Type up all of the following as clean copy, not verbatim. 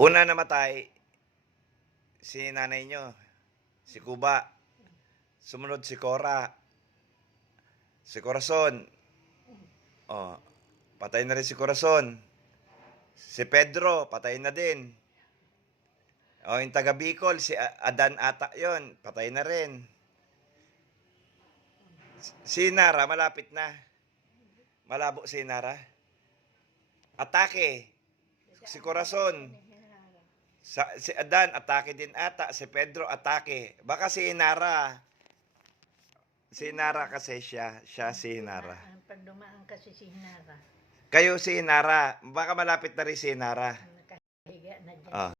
Una namatay, si nanay nyo, si Kuba. Sumunod si Cora, si Corazon. Oh, patay na rin si Corazon. Si Pedro, patay na din. O, yung taga Bicol, si Adan ata yon, patay na rin. Si Nara, malapit na. Malabo si Nara. Atake, si Corazon. Si Adan, atake din ata. Si Pedro, atake. Baka si Nara. Si Nara kasi siya si Nara. Pag dumaan kasi si Nara. Kayo si Nara. Baka malapit na rin si Nara. Nakahiga na dyan. Oh.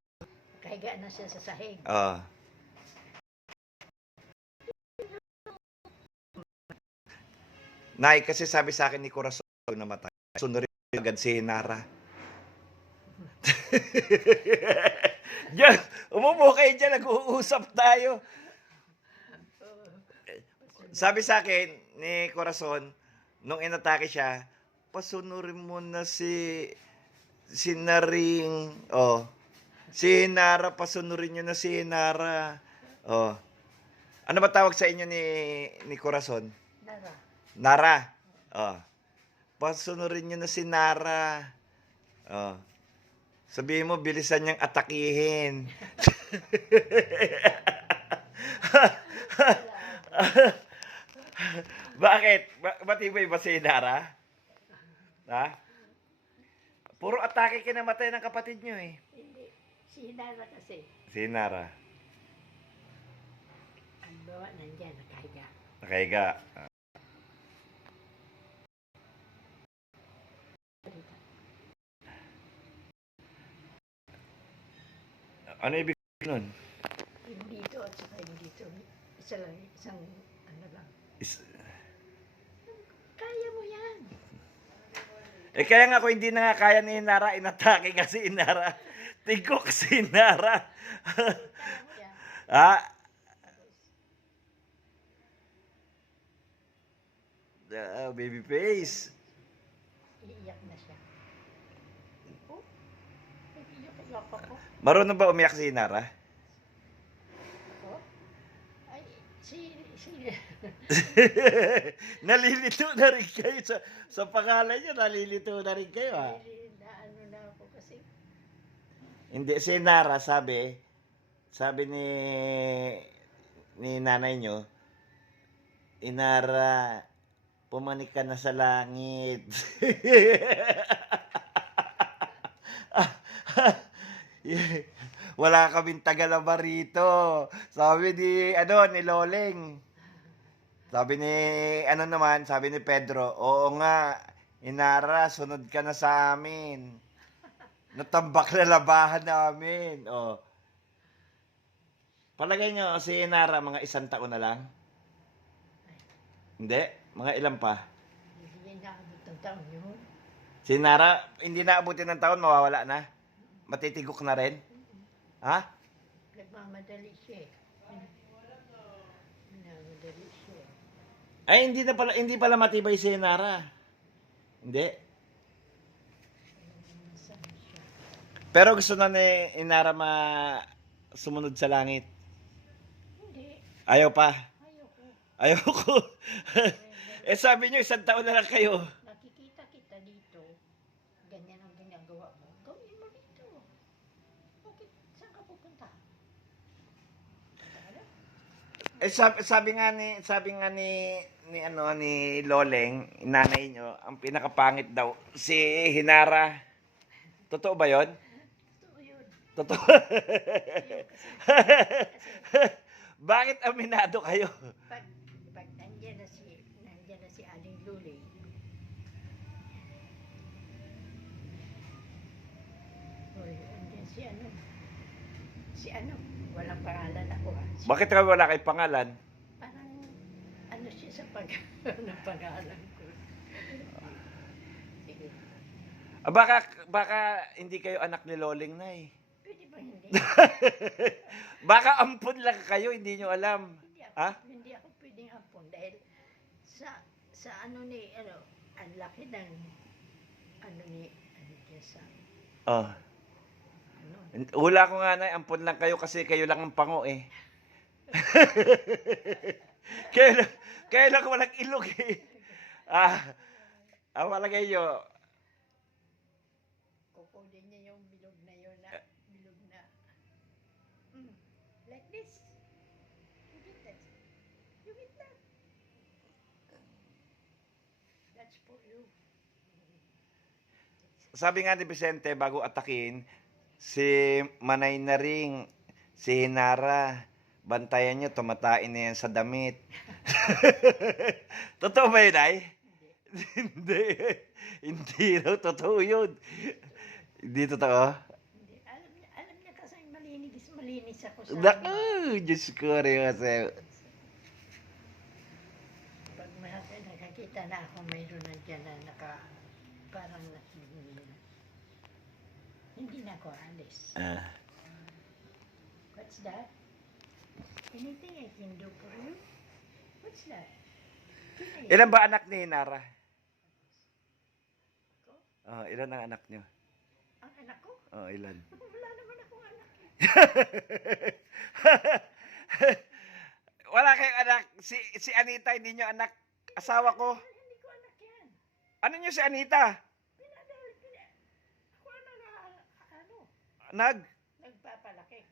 Nakahiga na siya sa sahig. Oh. Nay, kasi sabi sa akin ni Corazon na matay. Sunurin agad si Nara. Diyan, umupo kayo dyan, nag-uusap tayo. Sabi sa akin ni Corazon, nung inatake siya, pasunurin mo na si Naring, oh. Si Nara, pasunurin nyo na si Nara. Oh. Ano ba tawag sa inyo ni Corazon? Nara. Nara. Oh. Pasunurin nyo na si Nara. Oh. Sabihin mo, bilisan niyang atakihin. Bakit? Matibay ba si Nara? Ha? Puro atake kinamatay ng kapatid nyo eh. Hindi. Si Nara kasi. Si Nara. Ang bawa nandyan, nakahiga. Nakahiga. Ano ibig nun? Yung dito at saka yung dito. Isa lang, isang ano lang. Kaya mo yan. Eh kaya nga ako hindi na nga kaya ni Nara, inatake kasi Nara. Tigok si Nara. Kaya mo yan. Ha? Baby face. Iiyak na siya. Oh, iiyak ako. Marunong ba umiyak si Nara? Oh? Ay, si Nalilito na rin kayo sa pangalan niyo, nalilito na rin kayo ha. ano na ako kasi. Hindi, si Nara sabi ni nanay niyo, Inara, pumanik ka na sa langit. Wala kaming tagalaba rito. Sabi ni Loleng. Sabi ni Pedro, oo nga, Inara, sunod ka na sa amin. Natambak na labahan namin. Oh. Palagay nyo, si Inara, mga 1 taon na lang? Hindi? Mga ilan pa? Hindi naabot ng taon yun. Si Nara, hindi na abutin ng taon, mawawala na? Matitigok na rin? Ha? Nagmamadali siya eh. Nagmamadali siya. Ay, hindi pala matibay si Nara. Hindi. Nasaan siya? Pero gusto na ni Inara sumunod sa langit. Hindi. Ayaw pa. Ayoko. Ayoko. Eh sabi niyo, 1 taon na lang kayo. Nakikita kita dito. Ganyan ang ginagawa mo. Gawin mo dito. Bakit? Saan ka pupunta? Eh sabi nga ni Loleng, nanay niyo, ang pinakapangit daw si Hinara. Totoo ba 'yon? Totoo yun. Totoo. Bakit aminado kayo? Pag nandiyan na si Aling Luli. Hoy, nandiyan si ano, walang pangalan ako ah. Bakit ka wala kay pangalan? Parang ano siya sa ng pangalan ko. Sige. Baka hindi kayo anak ni Loleng na eh. Pwede ba hindi? Baka ampun lang kayo, hindi nyo alam. Hindi ako pwedeng ampon dahil sa ano ang laki ng ano niya sa Oh. ano Hula ko nga na, ampun lang kayo kasi kayo lang ang pango eh. Kayo lang walang ilog eh. Palagay nyo, Kukunin niya yung bilog na yun na, bilog na. Like this. You get that. You get that. That's for you. sabi nga ni Vicente bago atakin, si Manay na ring, si Hinara, bantayan nyo, tumatain na yan sa damit. Totoo ba yun, ay? Hindi. Hindi raw, totoo yun. Hindi totoo? Hindi. Alam niya kasi malinis ako sa... Naku, Diyos ko, Jose. Pag nakakita na ako, mayroon na dyan na parang hindi na ako alis. What's that? Anything I can do for you? What's that? Ilan ba anak ni Hinara? Ako? Ilan ang anak nyo? Ang anak ko? Ilan? Wala naman akong anak eh. Wala kayong anak. Si Anita, hindi nyo anak. Asawa ko. Hindi ko anak yan. Ano nyo si Anita? Ako nagpapalaki.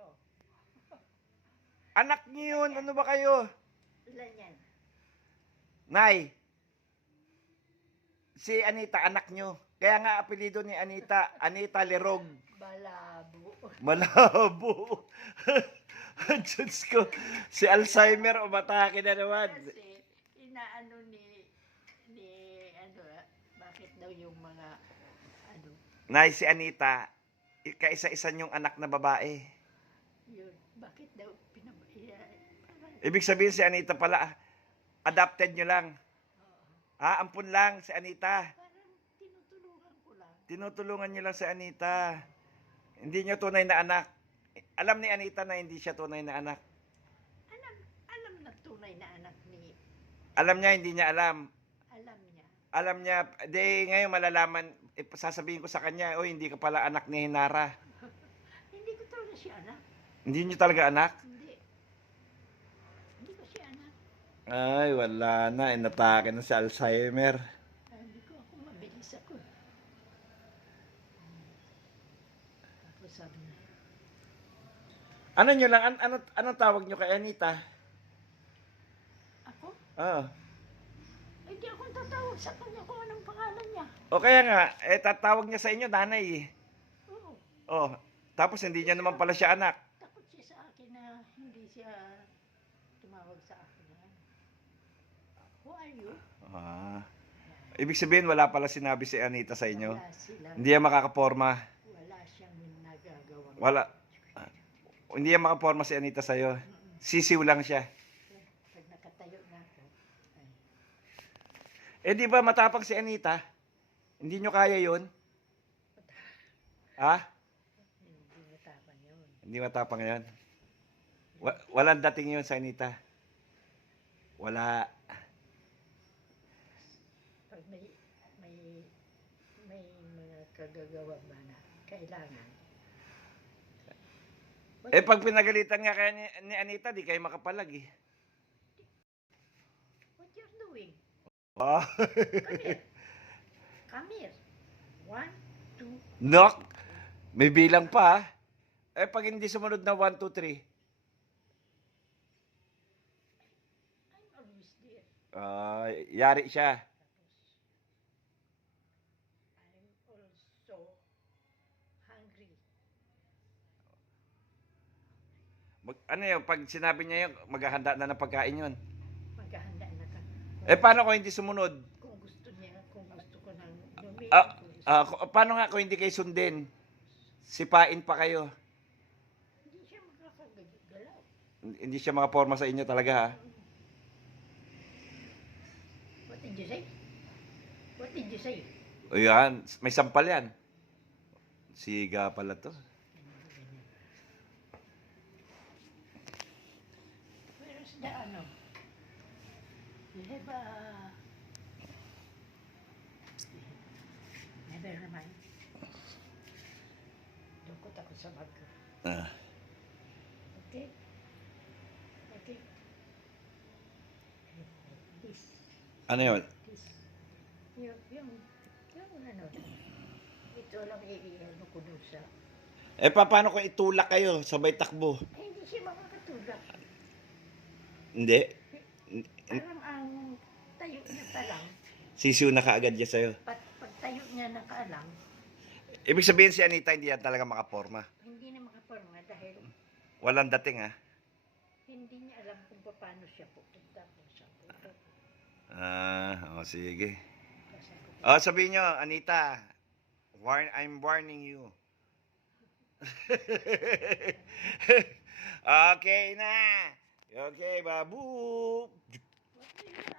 Oh. Anak nyo yun. Ano ba kayo? Ilan yan? Nay. Si Anita, anak nyo. Kaya nga apelido ni Anita, Anita Lerog. Malabo. Malabo. Diyos ko. Si Alzheimer umatake na naman. Kasi inaano bakit daw yung mga Nay, si Anita, kaisa-isa yung anak na babae. yun, bakit daw Ibig sabihin si Anita pala, adopted nyo lang. Ampun lang si Anita. parang tinutulungan ko lang. Tinutulungan nyo lang si Anita. Hindi nyo tunay na anak. Alam ni Anita na hindi siya tunay na anak. Alam na tunay na anak ni, Alam niya, hindi niya alam. alam niya. Alam niya, ngayon malalaman, sasabihin ko sa kanya, hindi ka pala anak ni Hinara. Hindi ko talaga siya anak. Hindi nyo talaga anak? Hindi ko siya anak. Ay, wala na. Inatake na si Alzheimer. Hindi ko ako mabilis ako. Tapos sabi na, Ano nyo lang? Anong tawag nyo kay Anita? ako? Hindi ako tatawag sa kanya kung anong pangalan niya. O kaya nga, tatawag niya sa inyo, nanay. Oo. Tapos hindi niya naman pala siya anak. Takot siya sa akin na hindi siya tumawag sa akin. Who are you? Ibig sabihin, wala pala sinabi si Anita sa inyo. Wala sila. Hindi yan makakaporma. Wala siyang nagagawa. Wala. Hindi yan makaporma si Anita sa'yo. Sisiw lang siya. Pag nakatayo na ako, ay, Di ba matapang si Anita? Hindi nyo kaya yun? hindi matapang yun. Hindi matapang yun. Walang dating yun sa Anita. Wala. Pag may mga kagagawa ba na kailangan. Pag pinagalitan nga kaya ni Anita, di kayo makapalag eh. What you're doing? Oh. Come here. Come here. 1, 2. Knock. May bilang pa. Pag hindi sumunod na 1, 2, 3. I'm always there. Yari siya. I'm also hungry. Ano yun, pag sinabi niya yun, maghahanda na ng pagkain yun. Maghahanda na ka. Paano kung hindi sumunod? Kung gusto niya, kung gusto ko nang lumiit. Paano nga kung hindi kayo sundin? Sipain pa kayo. Hindi siya makakagalaw. Hindi siya makaporma sa inyo talaga ha. What did you say? What did you say? O yan, may sampal yan. Siga pala to. Where's the ano? You have a... Never mind. Doon ko ako sa bag ko. Ah. Okay? Okay? This. Ano yun? This. Yung ano. Ito lang iiano ko doon sa... Eh, paano kung itulak kayo? Sabay takbo? Ay, hindi siya makakatulak. Hindi. Parang ang tayo niya pa lang, Sisiw na kaagad niya sa'yo. pag tayo niya nakaalam, Ibig sabihin si Anita hindi yan talaga makaporma. hindi na makaporma dahil Walang dating, ha? hindi niya alam kung paano siya pupunta kung saan pupunta. Sige. Kasi ako, Sabihin nyo, Anita, I'm warning you. Okay na. Okay, babu. what do you